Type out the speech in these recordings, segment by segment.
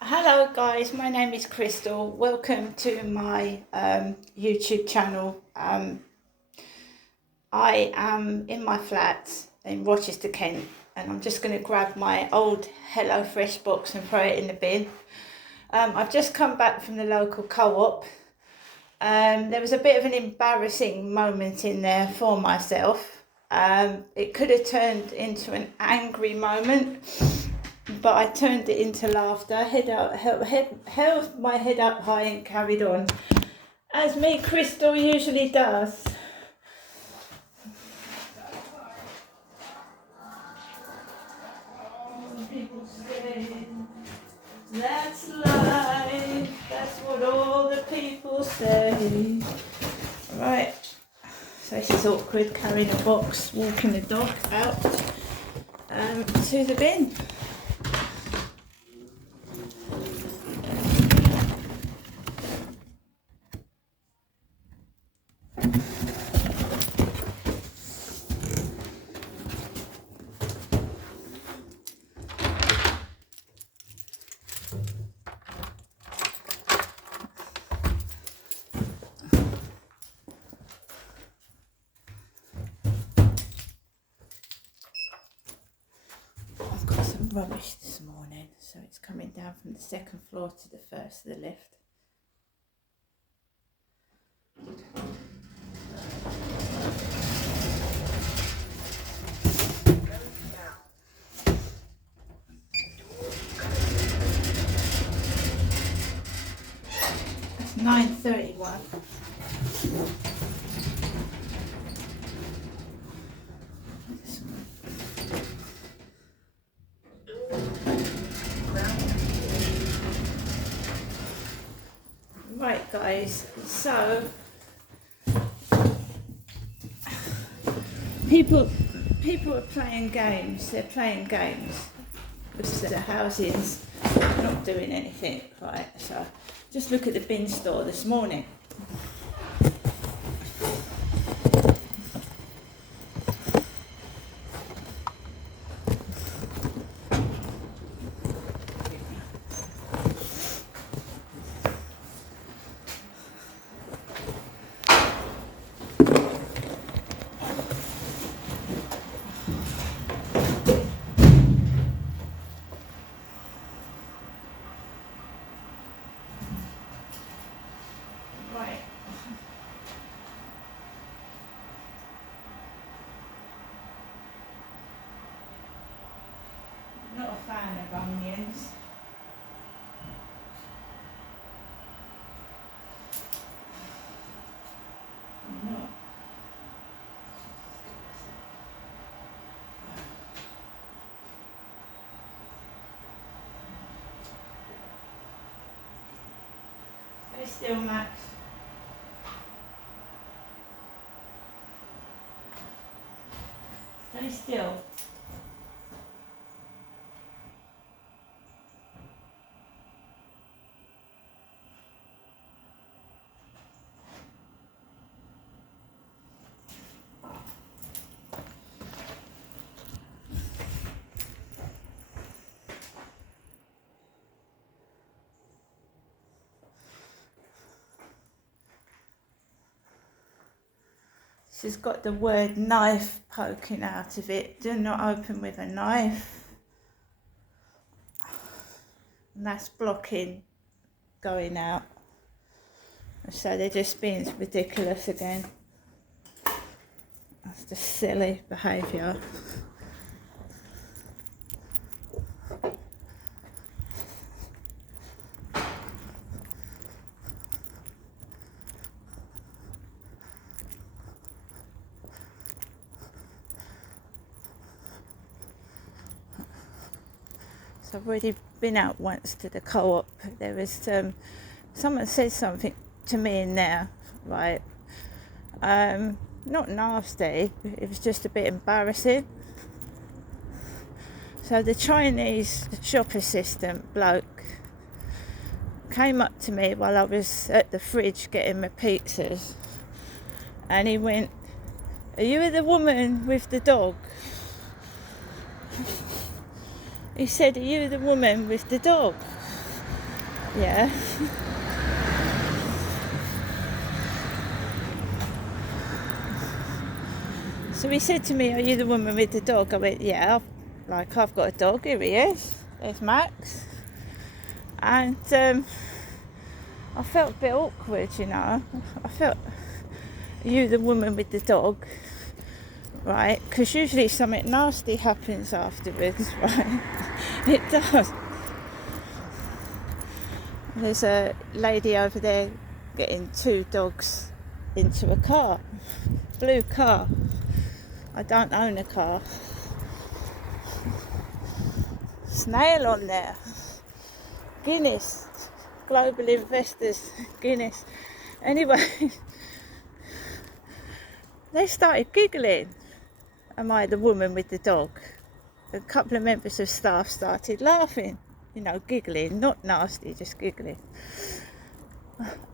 Hello guys, my name is Crystal. Welcome to my YouTube channel. I am in my flat in Rochester, Kent, and I'm just going to grab my old HelloFresh box and throw it in the bin. I've just come back from the local co-op. There was a bit of an embarrassing moment in there for myself. It could have turned into an angry moment, but I turned it into laughter, held my head up high and carried on, as me Crystal usually does. People say that's life, that's what all the people say. Right, so this is awkward, carrying a box, walking the dog out to the bin. I've got some rubbish this morning, so it's coming down from the second floor to the first of the lift. It's 9:31. Right guys, so people are playing games. They're playing games because the housing's not doing anything right. So just look at the bin store this morning. Right. Not a fan of onions. I'm not. Stay still, Max. Stay still. This has got the word knife poking out of it. Do not open with a knife. And that's blocking going out. So they're just being ridiculous again. That's just silly behaviour. So I've already been out once to the co-op. There was someone said something to me in there, right? Not nasty, it was just a bit embarrassing. So the Chinese shop assistant bloke came up to me while I was at the fridge getting my pizzas, and he went, "Are you the woman with the dog?" He said, "Are you the woman with the dog?" Yeah. So he said to me, "Are you the woman with the dog?" I went, "Yeah, I've got a dog, here he is. There's Max." And I felt a bit awkward, you know. I felt, "Are you the woman with the dog?" Right? Because usually something nasty happens afterwards, right? It does. There's a lady over there getting 2 dogs into a car. Blue car. I don't own a car. Snail on there. Guinness. Global investors. Guinness. Anyway, they started giggling. Am I the woman with the dog? A couple of members of staff started laughing. You know, giggling. Not nasty, just giggling.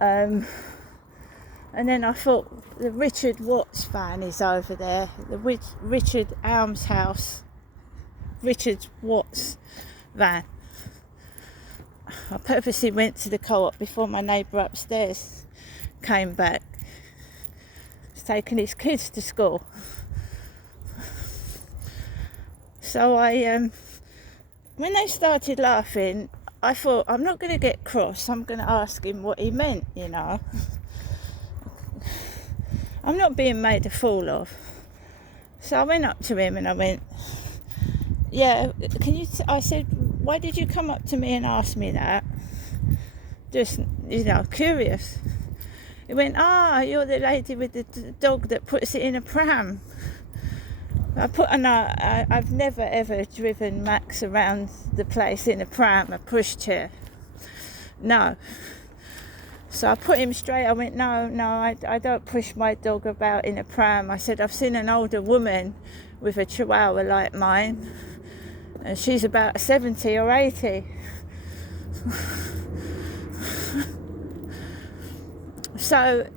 And then I thought, the Richard Watts van is over there. The Richard Almshouse, Richard Watts van. I purposely went to the co-op before my neighbour upstairs came back. He's taking his kids to school. So when they started laughing, I thought, I'm not going to get cross. I'm going to ask him what he meant, you know. I'm not being made a fool of. So I went up to him and I went, "Yeah, I said, why did you come up to me and ask me that? Just, you know, curious." He went, "You're the lady with the dog that puts it in a pram." I've never ever driven Max around the place in a pram, a pushchair. No. So I put him straight. I went, no, I don't push my dog about in a pram. I said, "I've seen an older woman with a chihuahua like mine, and she's about 70 or 80. So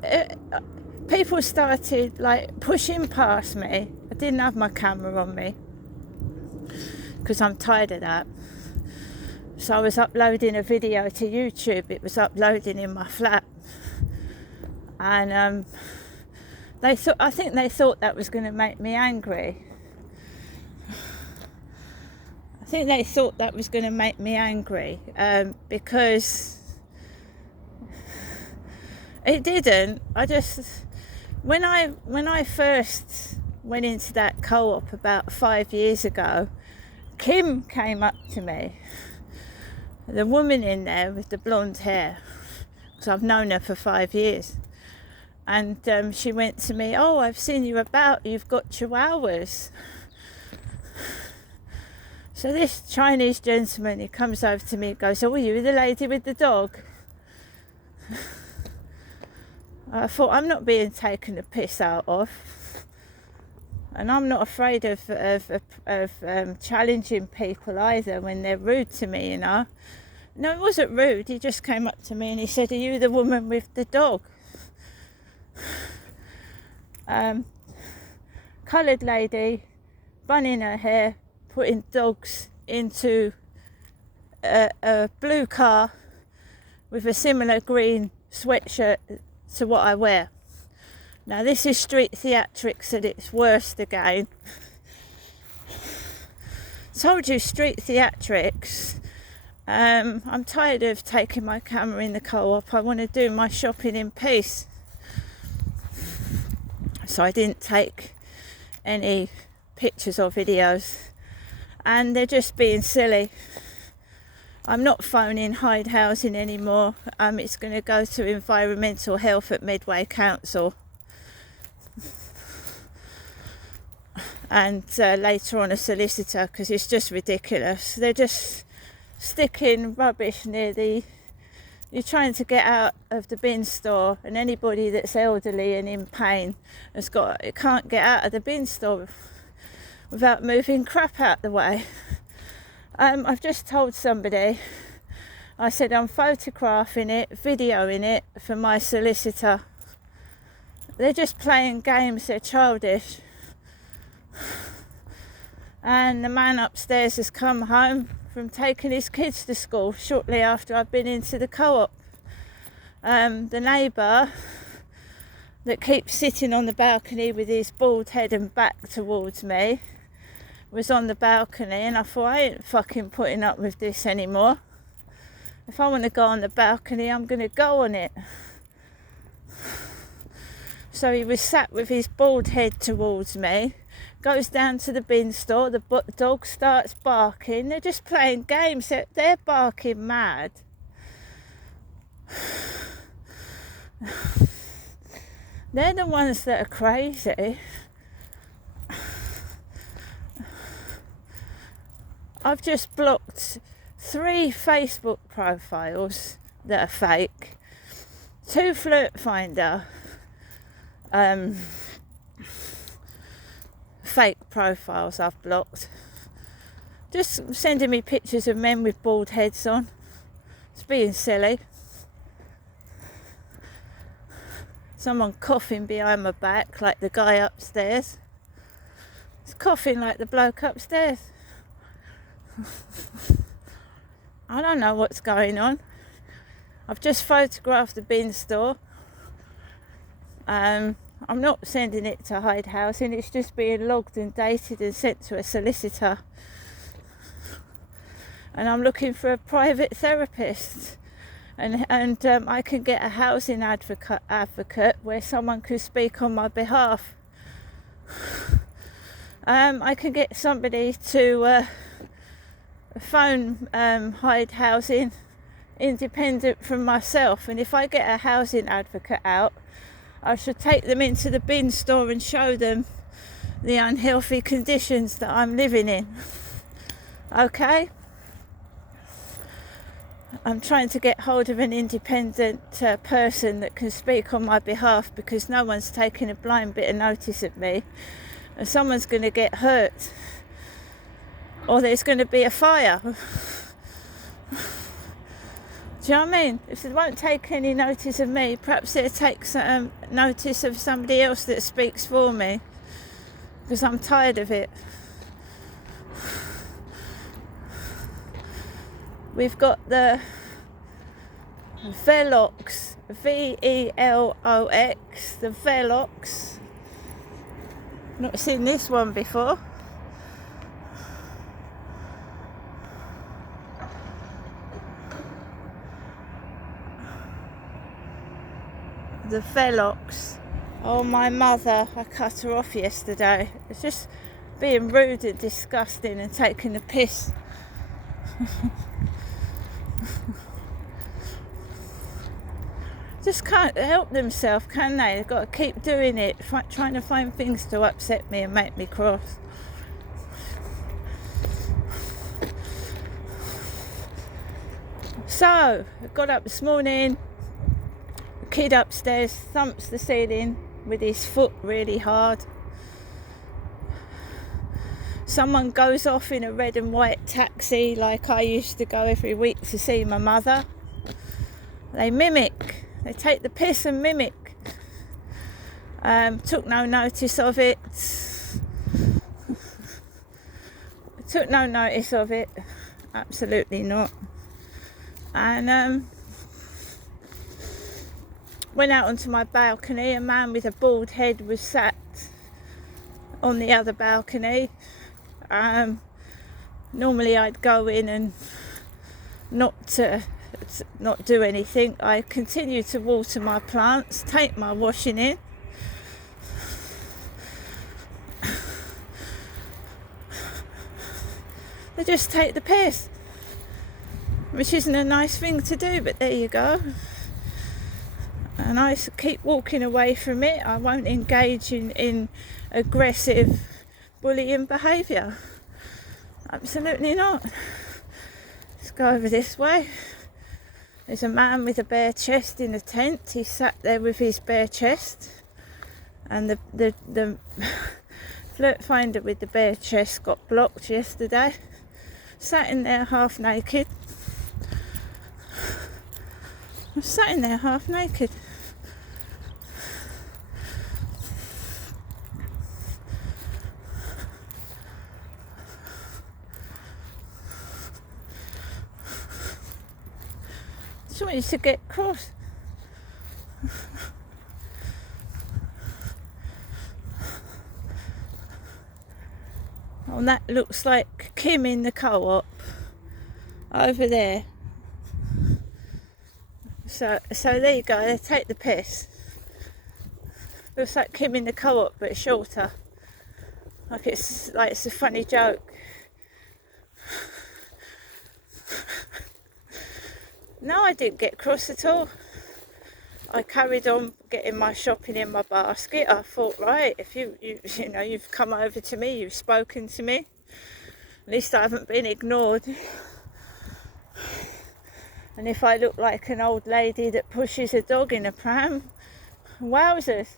people started like pushing past me. I didn't have my camera on me because I'm tired of that. So I was uploading a video to YouTube. It was uploading in my flat, and I think they thought that was going to make me angry. Because it didn't. When I first went into that co-op about 5 years ago, Kim came up to me, the woman in there with the blonde hair, because I've known her for 5 years, and she went to me, "Oh, I've seen you about, you've got chihuahuas." So this Chinese gentleman, he comes over to me and goes, "Oh, are you the lady with the dog?" I thought, I'm not being taken the piss out of, and I'm not afraid of challenging people either when they're rude to me, you know. No, it wasn't rude. He just came up to me and he said, "Are you the woman with the dog?" Coloured lady, bun in her hair, putting dogs into a blue car with a similar green sweatshirt to what I wear. Now this is street theatrics at its worst again. Told you, street theatrics. I'm tired of taking my camera in the co-op. I want to do my shopping in peace. So I didn't take any pictures or videos, and they're just being silly. I'm not phoning Hyde Housing anymore. It's going to go to Environmental Health at Medway Council, and later on a solicitor, because it's just ridiculous. They're just sticking rubbish near you're trying to get out of the bin store, and anybody that's elderly and in pain can't get out of the bin store without moving crap out the way. I've just told somebody, I said I'm photographing it, videoing it for my solicitor. They're just playing games, they're childish. And the man upstairs has come home from taking his kids to school shortly after I've been into the co-op. The neighbour that keeps sitting on the balcony with his bald head and back towards me was on the balcony, and I thought, I ain't fucking putting up with this anymore. If I want to go on the balcony, I'm going to go on it. So he was sat with his bald head towards me, goes down to the bin store, the dog starts barking. They're just playing games, they're barking mad. They're the ones that are crazy. I've just blocked 3 Facebook profiles that are fake, 2 Flirt Finder fake profiles I've blocked. Just sending me pictures of men with bald heads on. It's being silly. Someone coughing behind my back like the guy upstairs. It's coughing like the bloke upstairs. I don't know what's going on. I've just photographed the bin store. I'm not sending it to Hyde Housing, it's just being logged and dated and sent to a solicitor. And I'm looking for a private therapist. And I can get a housing advocate where someone could speak on my behalf. I can get somebody to phone Hyde Housing independent from myself, and if I get a housing advocate out, I should take them into the bin store and show them the unhealthy conditions that I'm living in. Okay? I'm trying to get hold of an independent person that can speak on my behalf, because no one's taking a blind bit of notice of me, and someone's going to get hurt, or there's going to be a fire. Do you know what I mean? If they won't take any notice of me, perhaps they'll take some notice of somebody else that speaks for me, because I'm tired of it. We've got the Velox, Velox, the Velox. Not seen this one before. The Velox. Oh, my mother, I cut her off yesterday. It's just being rude and disgusting and taking the piss. Just can't help themselves, can they? They've got to keep doing it, trying to find things to upset me and make me cross. So, I got up this morning, the kid upstairs thumps the ceiling with his foot really hard. Someone goes off in a red and white taxi like I used to go every week to see my mother. They mimic. They take the piss and mimic. Took no notice of it. Took no notice of it. Absolutely not. And went out onto my balcony. A man with a bald head was sat on the other balcony. Normally I'd go in and not do anything. I continue to water my plants, take my washing in. They just take the piss, which isn't a nice thing to do, but there you go. And I keep walking away from it. I won't engage in aggressive bullying behaviour. Absolutely not. Let's go over this way. There's a man with a bare chest in a tent. He sat there with his bare chest, and the Flirt Finder with the bare chest got blocked yesterday. Sat in there half naked. I'm sat in there half naked. just want you to get cross. And that looks like Kim in the co-op over there. So there you go, they take the piss. Looks like Kim in the co-op, but shorter. Like it's a funny joke. No, I didn't get cross at all. I carried on getting my shopping in my basket. I thought, right, if you've come over to me, you've spoken to me. At least I haven't been ignored. And if I look like an old lady that pushes a dog in a pram, wowzers.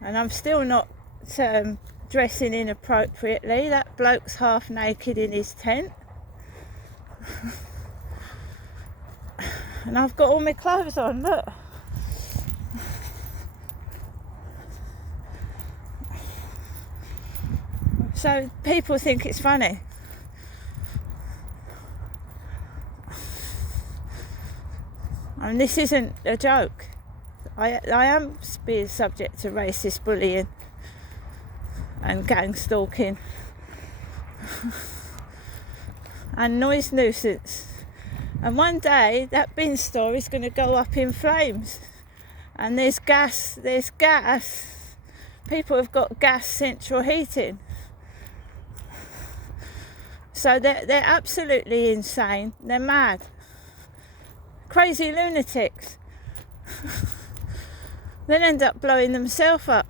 And I'm still not dressing inappropriately. That bloke's half naked in his tent. And I've got all my clothes on, look. So people think it's funny. And this isn't a joke. I am being subject to racist bullying and gang stalking and noise nuisance. And one day that bin store is going to go up in flames. And there's gas. People have got gas central heating. So they're absolutely insane. They're mad. Crazy lunatics. Then end up blowing themselves up.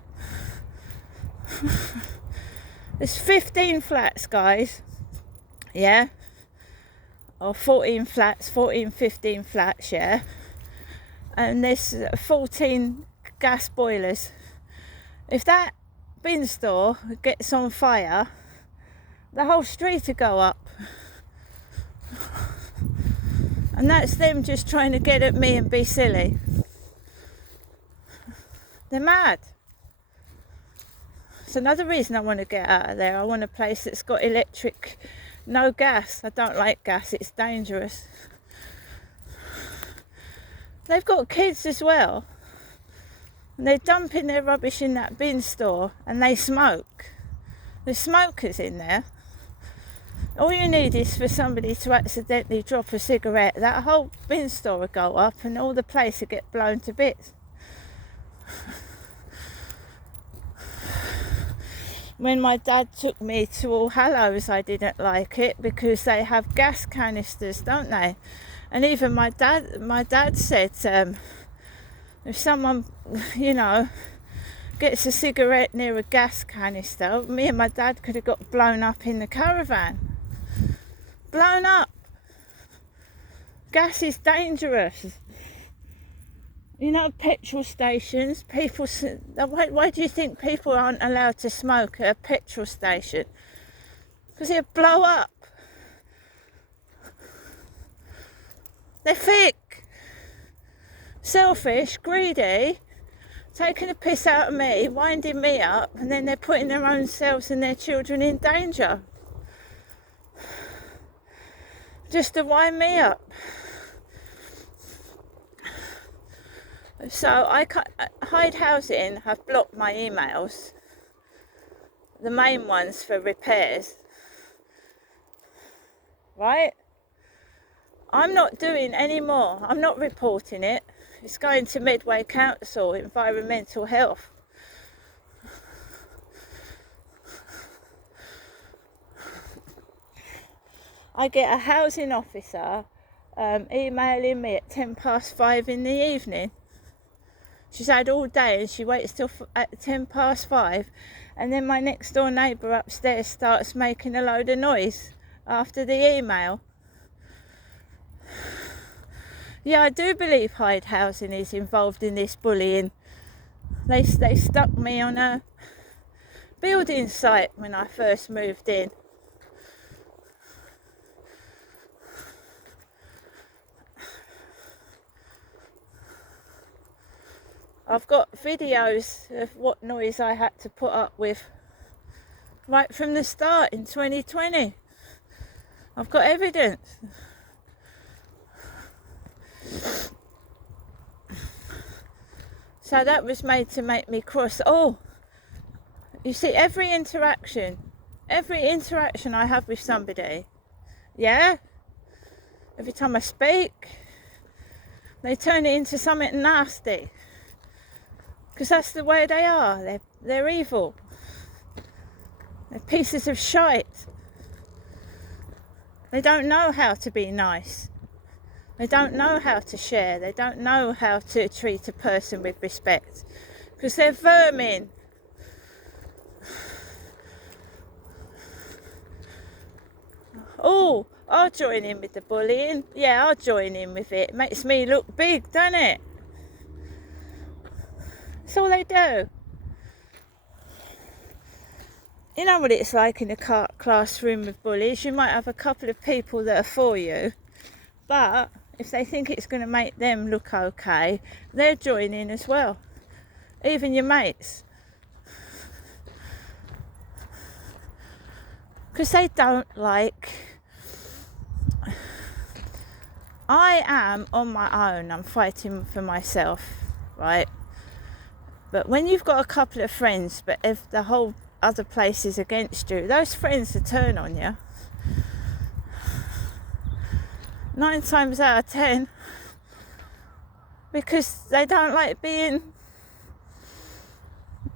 There's 15 flats, guys. Yeah? Or 14 flats, 15 flats, yeah? And there's 14 gas boilers. If that bin store gets on fire, the whole street will go up. And that's them just trying to get at me and be silly. They're mad. It's another reason I want to get out of there. I want a place that's got electric, no gas. I don't like gas, it's dangerous. They've got kids as well. And they're dumping their rubbish in that bin store and they smoke. There's smokers in there. All you need is for somebody to accidentally drop a cigarette. That whole bin store will go up and all the place will get blown to bits. When my dad took me to All Hallows, I didn't like it because they have gas canisters, don't they? And even my dad said, if someone, gets a cigarette near a gas canister, me and my dad could have got blown up in the caravan. Blown up. Gas is dangerous. Petrol stations, why do you think people aren't allowed to smoke at a petrol station? Because it'll blow up. They're thick, selfish, greedy, taking a piss out of me, winding me up, and then they're putting their own selves and their children in danger. Just to wind me up. So Hyde Housing have blocked my emails, the main ones for repairs, right? I'm not doing any more. I'm not reporting it. It's going to Medway Council, Environmental Health. I get a housing officer emailing me at 5:10 in the evening. She's had all day and she waits till at 5:10, and then my next door neighbour upstairs starts making a load of noise after the email. Yeah, I do believe Hyde Housing is involved in this bullying. They stuck me on a building site when I first moved in. I've got videos of what noise I had to put up with. right from the start in 2020. I've got evidence. So that was made to make me cross. Oh, you see, every interaction I have with somebody, yeah, every time I speak, they turn it into something nasty. Because that's the way they are. They're evil. They're pieces of shite. They don't know how to be nice. They don't know how to share. They don't know how to treat a person with respect. Because they're vermin. Oh, I'll join in with the bullying. Yeah, I'll join in with it. It makes me look big, doesn't it? That's all they do. You know what it's like in a classroom with bullies. You might have a couple of people that are for you, but if they think it's going to make them look okay, they're joining as well. Even your mates. Because they don't like... I am on my own. I'm fighting for myself, right? But when you've got a couple of friends, but if the whole other place is against you, those friends will turn on you. 9 times out of 10, because they don't like being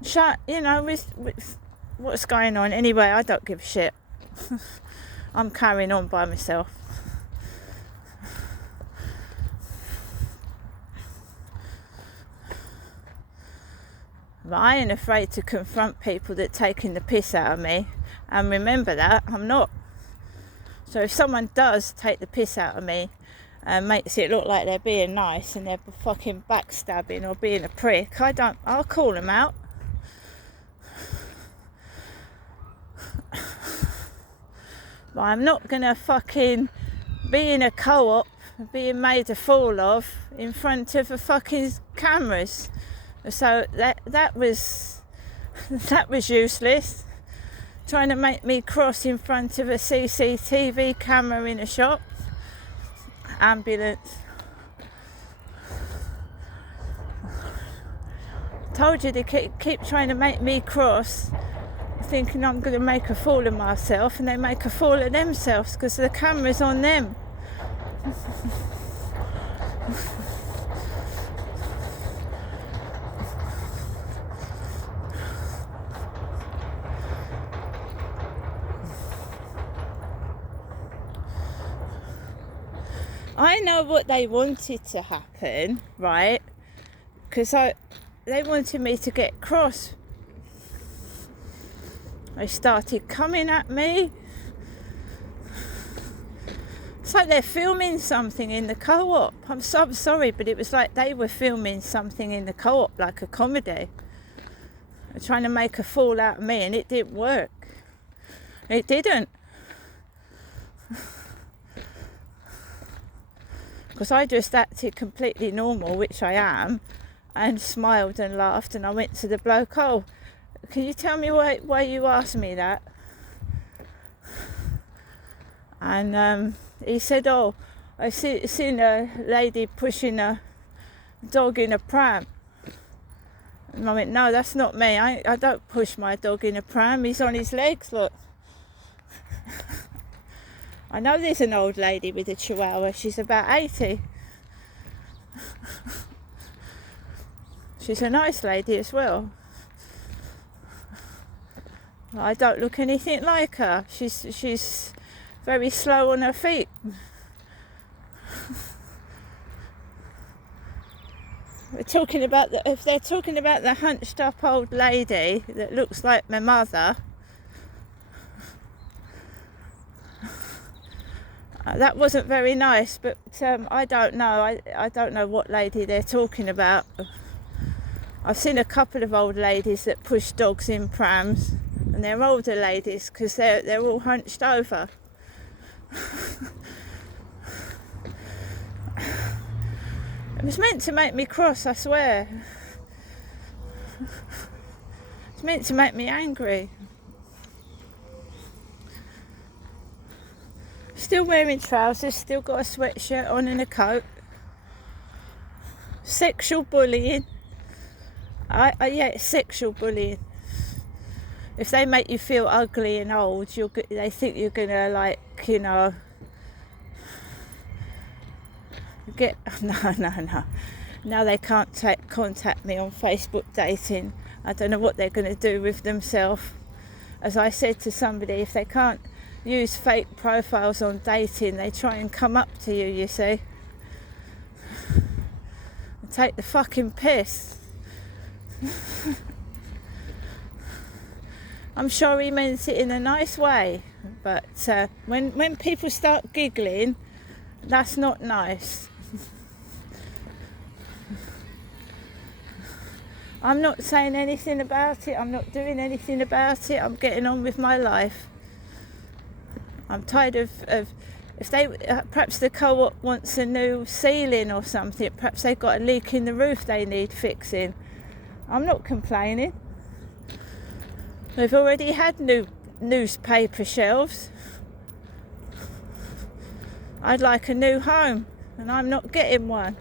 shut, with what's going on. Anyway, I don't give a shit. I'm carrying on by myself. But I ain't afraid to confront people that are taking the piss out of me. And remember that, I'm not. So if someone does take the piss out of me and makes it look like they're being nice and they're fucking backstabbing or being a prick, I'll call them out. But I'm not gonna fucking be in a co-op being made a fool of in front of the fucking cameras. So that was useless. Trying to make me cross in front of a CCTV camera in a shop. Ambulance. Told you they keep trying to make me cross, thinking I'm going to make a fool of myself, and they make a fool of themselves because the camera's on them. I know what they wanted to happen, right? Because they wanted me to get cross. They started coming at me. It's like they're filming something in the co-op. I'm so sorry, but it was like they were filming something in the co-op, like a comedy. They're trying to make a fool out of me, and it didn't work. It didn't. Because I just acted completely normal, which I am, and smiled and laughed, and I went to the bloke, oh, can you tell me why you asked me that? And he said, oh, I seen a lady pushing a dog in a pram. And I went, no, that's not me. I don't push my dog in a pram. He's on his legs, look. I know there's an old lady with a chihuahua. She's about 80. She's a nice lady as well. I don't look anything like her. She's very slow on her feet. We're talking about if they're talking about the hunched up old lady that looks like my mother. That wasn't very nice, but I don't know. I don't know what lady they're talking about. I've seen a couple of old ladies that push dogs in prams, and they're older ladies because they're all hunched over. It was meant to make me cross, I swear. It's meant to make me angry. Still wearing trousers, still got a sweatshirt on and a coat. Sexual bullying. Yeah, it's sexual bullying. If they make you feel ugly and old, they think you're gonna, like, you know, get... No. Now they can't contact me on Facebook dating. I don't know what they're gonna do with themselves. As I said to somebody, if they can't use fake profiles on dating, they try and come up to you, you see. And take the fucking piss. I'm sure he meant it in a nice way, but when people start giggling, that's not nice. I'm not saying anything about it, I'm not doing anything about it, I'm getting on with my life. I'm tired of if they, perhaps the co-op wants a new ceiling or something, perhaps they've got a leak in the roof they need fixing. I'm not complaining. They've already had new newspaper shelves. I'd like a new home, and I'm not getting one.